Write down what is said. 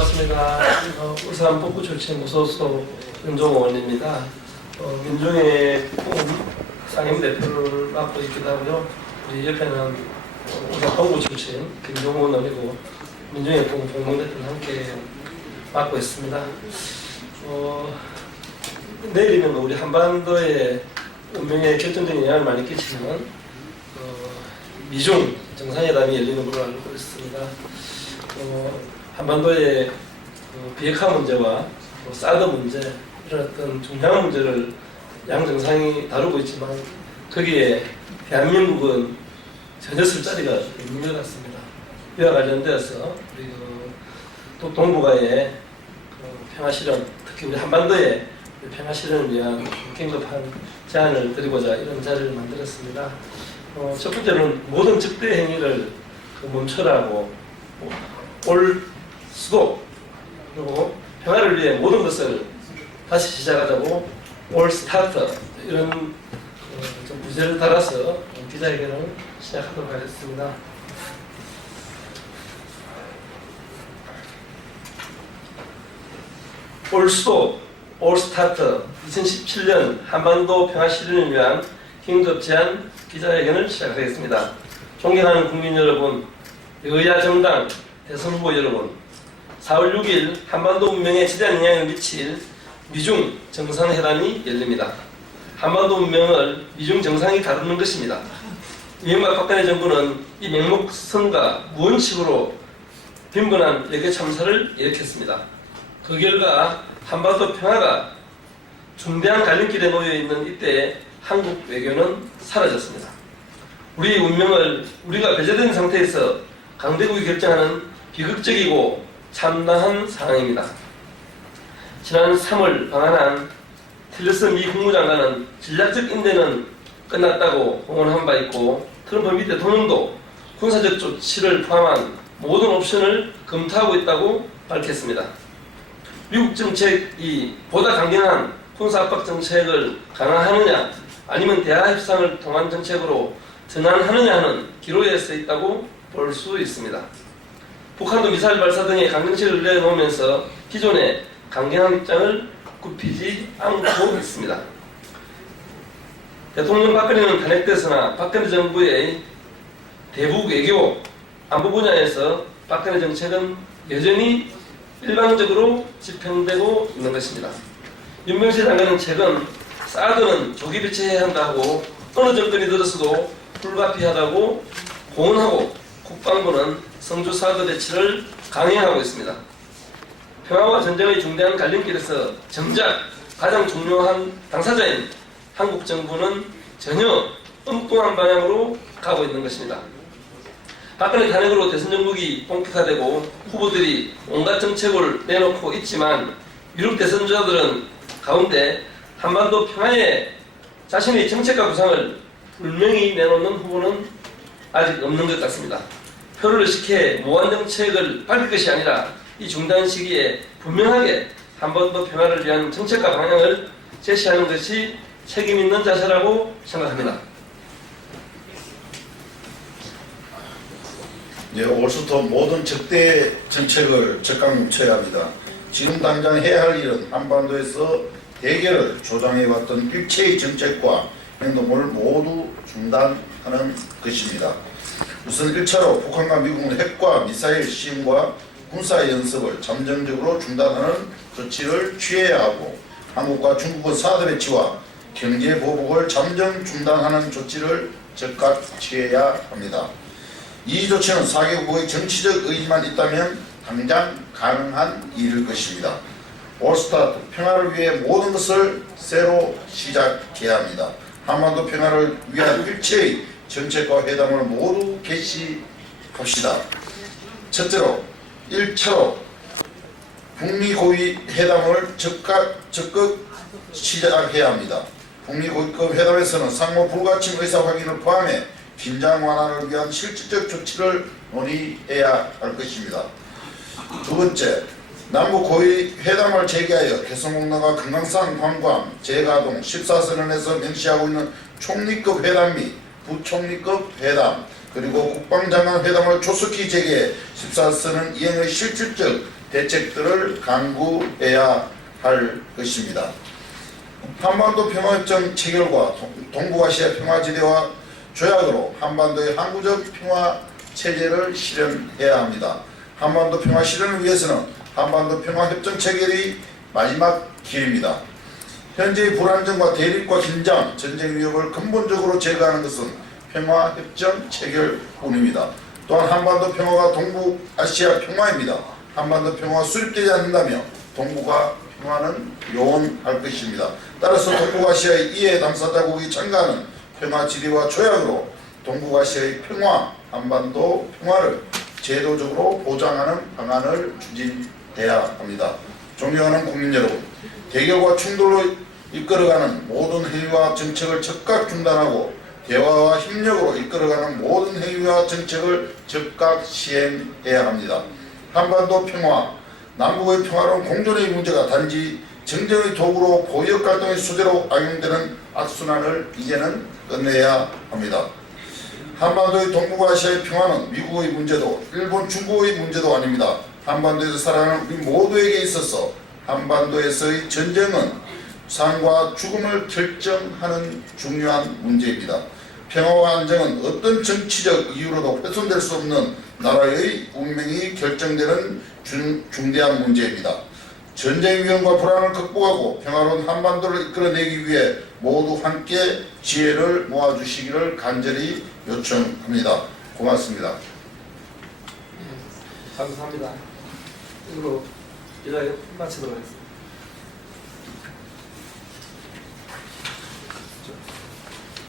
반갑습니다. 울산 북구 출신 무소속 윤종호 의원입니다. 민중의 상임대표를 맡고 있기도 하고요. 우리 옆에는 울산 동구 출신 김종호 의원이고 민중의 공동대표를 함께 맡고 있습니다. 내일이면 우리 한반도의 운명에 결정적인 영향을 많이 끼치는 미중 정상회담이 열리는 걸로 알고 있습니다. 한반도의 비핵화 문제와 사드 문제 이런 어떤 중요한 문제를 양 정상이 다루고 있지만 거기에 대한민국은 전혀 쓸 자리가 없는 것 같습니다. 이와 관련되어서 우리 또 동북아의 평화 실현, 특히 우리 한반도의 평화 실현을 위한 긴급한 제안을 드리고자 이런 자리를 만들었습니다. 첫 번째는 모든 적대 행위를 멈춰라고 올 수도, 그리고 평화를 위해 모든 것을 다시 시작하자고 올 스타트, 이런 좀 부제를 달아서 기자회견을 시작하도록 하겠습니다. 올 수도, 올 스타트, 2017년 한반도 평화 실현을 위한 긴급 제안 기자회견을 시작하겠습니다. 존경하는 국민 여러분, 여야 정당 대선 후보 여러분, 4월 6일 한반도 운명에 지대한 영향을 미칠 미중 정상회담이 열립니다. 한반도 운명을 미중 정상이 다루는 것입니다. 이명박 박근혜 정부는 이 맹목성과 무원칙으로 빈번한 외교 참사를 일으켰습니다. 그 결과 한반도 평화가 중대한 갈림길에 놓여 있는 이때 한국 외교는 사라졌습니다. 우리 운명을 우리가 배제된 상태에서 강대국이 결정하는 비극적이고 참담한 상황입니다. 지난 3월 방한한 틸러슨 미 국무장관은 전략적 인내는 끝났다고 공언한 바 있고, 트럼프 미 대통령도 군사적 조치를 포함한 모든 옵션을 검토하고 있다고 밝혔습니다. 미국 정책이 보다 강경한 군사 압박 정책을 강화하느냐 아니면 대화 협상을 통한 정책으로 전환하느냐 하는 기로에 서 있다고 볼 수 있습니다. 북한도 미사일 발사 등의 강정책을 내놓으면서 기존의 강경한 입장을 굽히지 않고 있습니다. 대통령 박근혜는 탄핵돼서나 박근혜 정부의 대북 외교 안보 분야에서 박근혜 정책은 여전히 일방적으로 집행되고 있는 것입니다. 윤명세 장관은 최근 사드는 조기 배치해야 한다고 어느 정권이 들었어도 불가피하다고 공언하고, 국방부는 성주 사드 배치를 강행하고 있습니다. 평화와 전쟁의 중대한 갈림길에서 정작 가장 중요한 당사자인 한국 정부는 전혀 엉뚱한 방향으로 가고 있는 것입니다. 박근혜 탄핵으로 대선 정국이 본격화되고 후보들이 온갖 정책을 내놓고 있지만 유력 대선주자들은 가운데 한반도 평화에 자신의 정책과 구상을 분명히 내놓는 후보는 아직 없는 것 같습니다. 표를 의식해 무한 정책을 밝힐 것이 아니라 이 중단 시기에 분명하게 한반도 평화를 위한 정책과 방향을 제시하는 것이 책임 있는 자세라고 생각합니다. 올수도 모든 적대 정책을 적극 멈춰야 합니다. 지금 당장 해야 할 일은 한반도에서 대결을 조장해왔던 일체의 정책과 행동을 모두 중단하는 것입니다. 우선 1차로 북한과 미국은 핵과 미사일 시험과 군사연습을 잠정적으로 중단하는 조치를 취해야 하고, 한국과 중국은 사드 배치와 경제 보복을 잠정 중단하는 조치를 즉각 취해야 합니다. 이 조치는 4개국의 정치적 의지만 있다면 당장 가능한 일일 것입니다. 올스타트, 평화를 위해 모든 것을 새로 시작해야 합니다. 한반도 평화를 위한 일체의 정책과 회담을 모두 개시합시다. 첫째로 1차로 북미 고위 회담을 적극 시작해야 합니다. 북미 고위급 회담에서는 상호 불가침 의사 확인을 포함해 긴장 완화를 위한 실질적 조치를 논의해야 할 것입니다. 두 번째, 남북 고위 회담을 재개하여 개성공단과 금강산 관광 재가동 14선언에서 명시하고 있는 총리급 회담 및 부총리급 회담, 그리고 국방장관 회담을 조속히 재개해 14선언 이행의 실질적 대책들을 강구해야 할 것입니다. 한반도 평화협정 체결과 동북아시아 평화지대와 조약으로 한반도의 항구적 평화 체제를 실현해야 합니다. 한반도 평화 실현을 위해서는 한반도 평화협정 체결이 마지막 기회입니다. 현재의 불안정과 대립과 긴장, 전쟁 위협을 근본적으로 제거하는 것은 평화협정 체결뿐입니다. 또한 한반도 평화가 동북아시아 평화입니다. 한반도 평화가 수립되지 않는다면 동북아 평화는 요원할 것입니다. 따라서 동북아시아의 이해 당사자국이 참가하는 평화지대와 조약으로 동북아시아의 평화, 한반도 평화를 제도적으로 보장하는 방안을 추진해야 합니다. 존경하는 국민 여러분, 대결과 충돌로 이끌어가는 모든 행위와 정책을 즉각 중단하고 대화와 협력으로 이끌어가는 모든 행위와 정책을 즉각 시행해야 합니다. 한반도 평화, 남북의 평화로운 공존의 문제가 단지 정쟁의 도구로 고역 갈등의 소재로 악용되는 악순환을 이제는 끝내야 합니다. 한반도의 동북아시아의 평화는 미국의 문제도 일본, 중국의 문제도 아닙니다. 한반도에서 살아가는 우리 모두에게 있어서 한반도에서의 전쟁은 삶과 죽음을 결정하는 중요한 문제입니다. 평화와 안정은 어떤 정치적 이유로도 훼손될 수 없는 나라의 운명이 결정되는 중대한 문제입니다. 전쟁 위험과 불안을 극복하고 평화로운 한반도를 이끌어내기 위해 모두 함께 지혜를 모아주시기를 간절히 요청합니다. 고맙습니다. 감사합니다. 이걸로 기자회견 마치도록 하겠습니다.